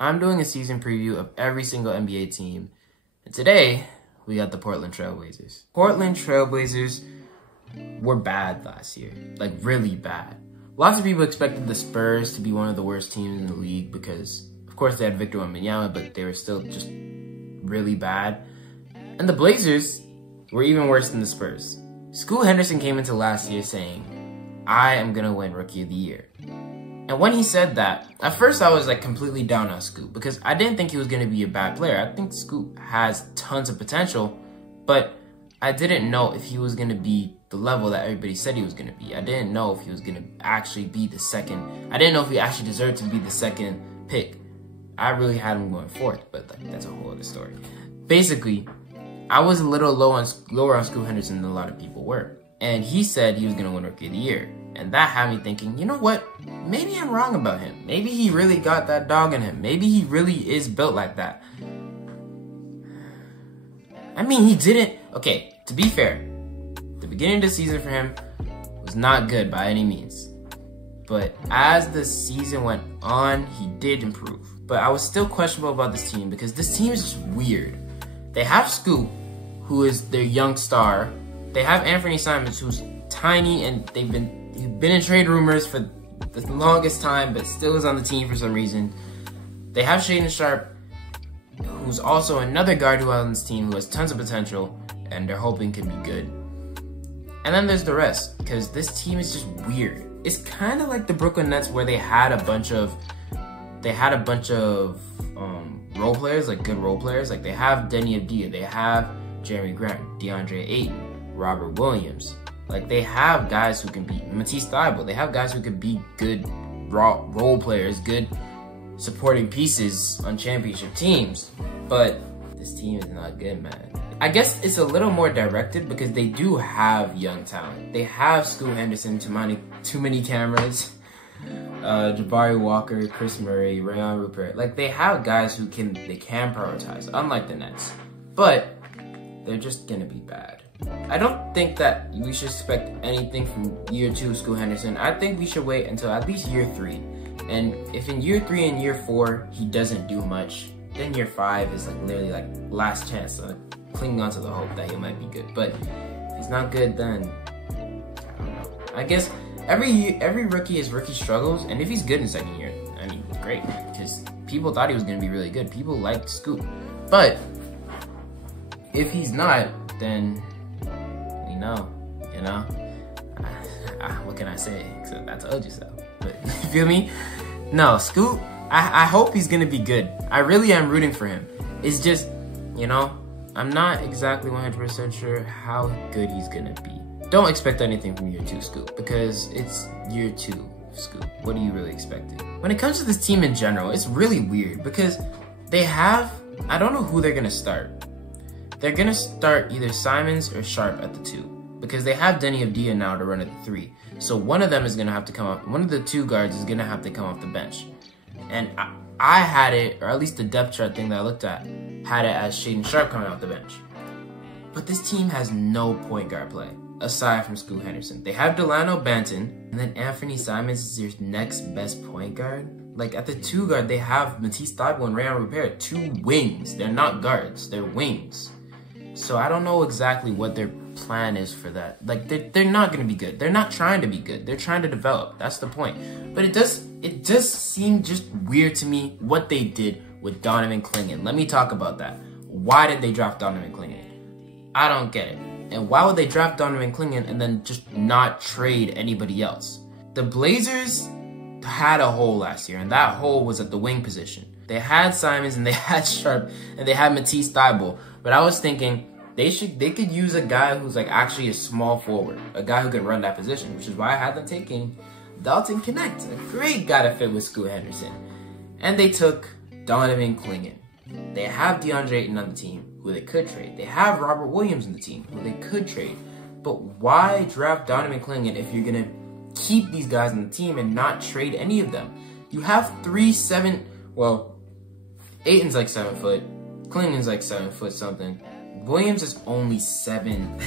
I'm doing a season preview of every single NBA team, and today we got the Portland Trailblazers. Portland Trailblazers were bad last year, like really bad. Lots of people expected the Spurs to be one of the worst teams in the league because, of course, they had Victor Wembanyama, but they were still just really bad. And the Blazers were even worse than the Spurs. Scoot Henderson came into last year saying, I am going to win Rookie of the Year. And when he said that, at first I was like completely down on Scoot because I didn't think he was going to be a bad player. I think Scoot has tons of potential, but I didn't know if he was going to be the level that everybody said he was going to be. I didn't know if he was going to actually be the second. I didn't know if he actually deserved to be the second pick. I really had him going fourth, but like that's a whole other story. Basically, I was a little lower on Scoot Henderson than a lot of people were. And he said he was going to win Rookie of the Year. And that had me thinking, you know what? Maybe I'm wrong about him. Maybe he really got that dog in him. Maybe he really is built like that. I mean, he didn't... Okay, to be fair, the beginning of the season for him was not good by any means. But as the season went on, he did improve. But I was still questionable about this team because this team is just weird. They have Scoot, who is their young star. They have Anthony Simons, who's tiny, and he's been in trade rumors for the longest time, but still is on the team for some reason. They have Sharpe, who's also another guard who is on this team who has tons of potential, and they're hoping can be good. And then there's the rest, because this team is just weird. It's kind of like the Brooklyn Nets, where they had a bunch of role players, like good role players. Like they have Denny Avdija, they have Jeremy Grant, DeAndre Ayton, Robert Williams. Like they have guys who can be Matisse Thybulle. They have guys who can be good role players, good supporting pieces on championship teams. But this team is not good, man. I guess it's a little more directed because they do have young talent. They have Scoot Henderson, too many cameras, Jabari Walker, Chris Murray, Rayon Rupert. Like they have guys who can prioritize, unlike the Nets. But they're just gonna be bad. I don't think that we should expect anything from year 2 Scoot Henderson. I think we should wait until at least year 3. And if in year 3 and year 4 he doesn't do much, then year 5 is like literally like last chance. Clinging on to the hope that he might be good. But if he's not good, then I don't know. I guess every rookie has rookie struggles, and if he's good in second year, I mean, great, because people thought he was going to be really good. People liked Scoot. But if he's not, then we know, you know? What can I say? Except I told you so. But you feel me? No, Scoot, I hope he's going to be good. I really am rooting for him. It's just, you know, I'm not exactly 100% sure how good he's going to be. Don't expect anything from year 2 Scoot, because it's year 2 Scoot. What are you really expecting? When it comes to this team in general, it's really weird because they have, I don't know who they're going to start. They're going to start either Simons or Sharpe at the 2 because they have Denny Avdija now to run at the 3. So one of them is going to have to come up, one of the 2 guards is going to have to come off the bench. And I had it, or at least the depth chart thing that I looked at, had it as Sharpe coming off the bench. But this team has no point guard play, aside from Scoot Henderson. They have Delano Banton, and then Anthony Simons is their next best point guard. Like at the 2 guard, they have Matisse Thybulle and Rayon Rupert, 2 wings. They're not guards, they're wings. So I don't know exactly what their plan is for that. Like they're not gonna be good. They're not trying to be good. They're trying to develop. That's the point. But it does seem just weird to me what they did with Donovan Clingan. Let me talk about that. Why did they draft Donovan Clingan? I don't get it. And why would they draft Donovan Clingan and then just not trade anybody else? The Blazers had a hole last year, and that hole was at the wing position. They had Simons and they had Sharpe and they had Matisse Thybulle. But I was thinking they could use a guy who's like actually a small forward, a guy who could run that position, which is why I had them taking Dalton Connect, a great guy to fit with Scoot Henderson. And they took Donovan Clingan. They have DeAndre Ayton on the team, who they could trade. They have Robert Williams on the team, who they could trade. But why draft Donovan Clingan if you're going to keep these guys on the team and not trade any of them? You have 3'7", well, Ayton's like 7 foot, Clingan's like 7 foot something. Williams is only 7,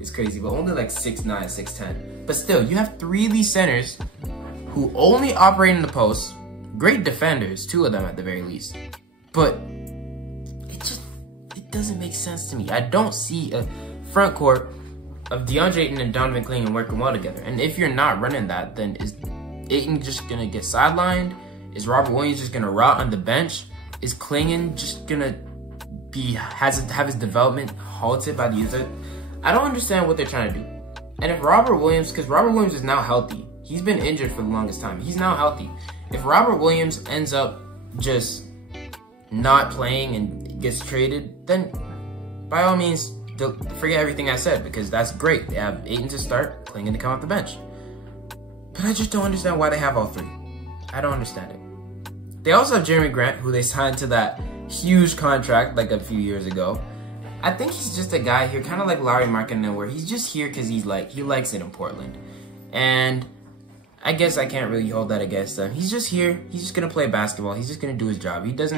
it's crazy, but only like 6'9", 6'10". But still, you have 3 of these centers who only operate in the post, Great defenders, 2 of them at the very least. But it doesn't make sense to me. I don't see a front court of DeAndre Ayton and Donovan Clingan working well together. And if you're not running that, then is Ayton just gonna get sidelined? Is Robert Williams just gonna rot on the bench? Is Clingan just gonna have his development halted by the user? I don't understand what they're trying to do. And if Robert Williams, because Robert Williams is now healthy, he's been injured for the longest time. He's now healthy. If Robert Williams ends up just not playing and gets traded, then by all means, forget everything I said, because that's great. They have Ayton to start, Clingan to come off the bench. But I just don't understand why they have all 3. I don't understand it. They also have Jeremy Grant, who they signed to that huge contract like a few years ago. I think he's just a guy here, kind of like Larry Markkinen, where he's just here because he likes it in Portland. And I guess I can't really hold that against him. He's just here. He's just going to play basketball. He's just going to do his job. He's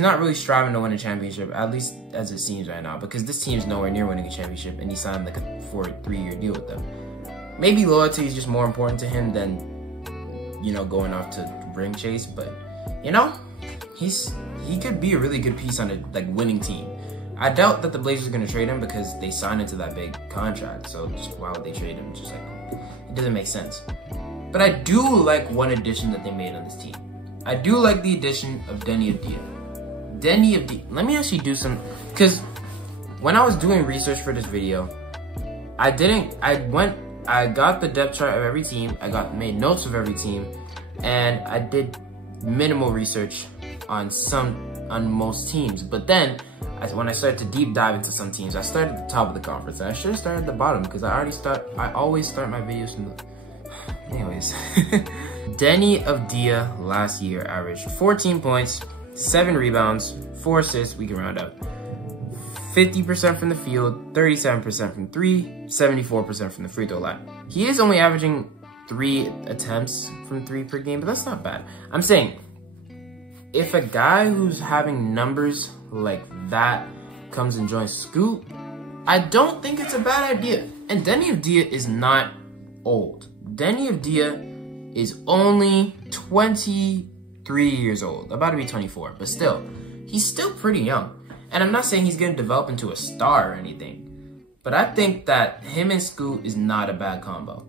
not really striving to win a championship, at least as it seems right now, because this team's nowhere near winning a championship, and he signed like a 3-year deal with them. Maybe loyalty is just more important to him than, you know, going off to ring chase, but, you know, he could be a really good piece on a winning team. I doubt that the Blazers are going to trade him because they signed into that big contract, so just why would they trade him? Just it doesn't make sense. But I do like one addition that they made on this team. I do like the addition of Deni Avdija. Let me actually do some, because when I was doing research for this video, I got the depth chart of every team, made notes of every team, and I did minimal research on most teams. But then, when I started to deep dive into some teams, I started at the top of the conference, and I should have started at the bottom, because I always start my videos from the... Anyways. Deni Avdija last year averaged 14 points, 7 rebounds, 4 assists, we can round up. 50% from the field, 37% from 3, 74% from the free throw line. He is only averaging 3 attempts from 3 per game, but that's not bad. I'm saying, if a guy who's having numbers like that comes and joins Scoot, I don't think it's a bad idea. And Deni Avdija is not old. Deni Avdija is only 23 years old, about to be 24, but still, he's still pretty young. And I'm not saying he's going to develop into a star or anything, but I think that him and Scoot is not a bad combo.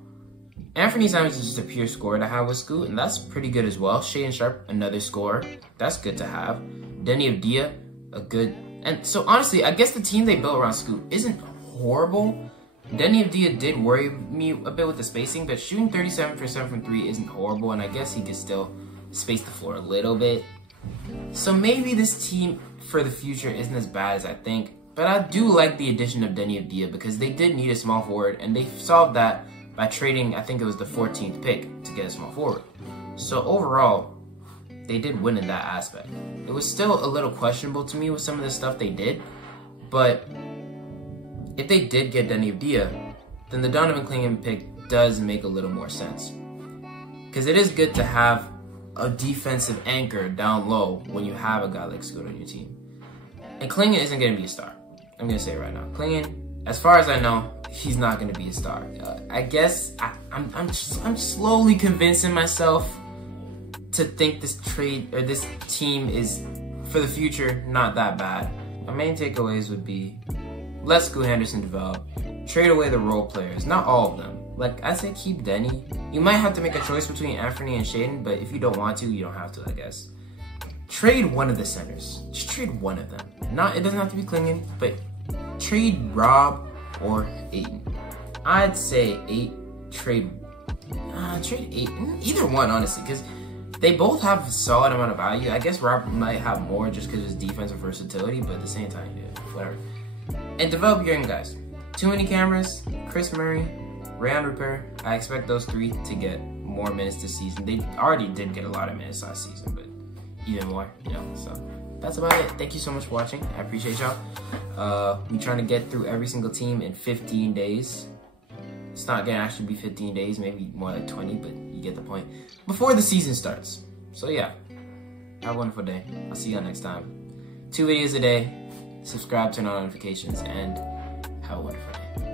Anthony Simons is just a pure scorer to have with Scoot, and that's pretty good as well. Sharpe, another scorer, that's good to have. Deni Avdija, a good... And so honestly, I guess the team they built around Scoot isn't horrible. Deni Avdija did worry me a bit with the spacing, but shooting 37% from 3 isn't horrible, and I guess he could still space the floor a little bit. So maybe this team for the future isn't as bad as I think, but I do like the addition of Deni Avdija because they did need a small forward, and they solved that by trading, I think it was the 14th pick to get a small forward. So overall, they did win in that aspect. It was still a little questionable to me with some of the stuff they did, but if they did get Deni Avdija, then the Donovan Clingan pick does make a little more sense. Because it is good to have a defensive anchor down low when you have a guy like Scoot on your team. And Clingan isn't going to be a star. I'm going to say it right now. Clingan, as far as I know, he's not going to be a star. I guess I'm slowly convincing myself to think this trade or this team is, for the future, not that bad. My main takeaways would be, let Scoot Henderson develop, trade away the role players, not all of them. Like, I say keep Deni. You might have to make a choice between Anthony and Shaden, but if you don't want to, you don't have to, I guess. Trade one of the centers. Just trade one of them. It doesn't have to be Clingan, but trade Rob or Ayton. I'd say trade 8. Either one, honestly, because they both have a solid amount of value. I guess Rob might have more just because of his defensive versatility, but at the same time, yeah, whatever. And develop your young guys. Too many cameras, Chris Murray, Rayon Rupert. I expect those 3 to get more minutes this season. They already did get a lot of minutes last season, but even more, you know, so that's about it. Thank you so much for watching. I appreciate y'all. We're trying to get through every single team in 15 days. It's not gonna actually be 15 days, maybe more like 20, but you get the point. Before the season starts. So yeah, have a wonderful day. I'll see y'all next time. 2 videos a day. Subscribe, turn on notifications, and have a wonderful day.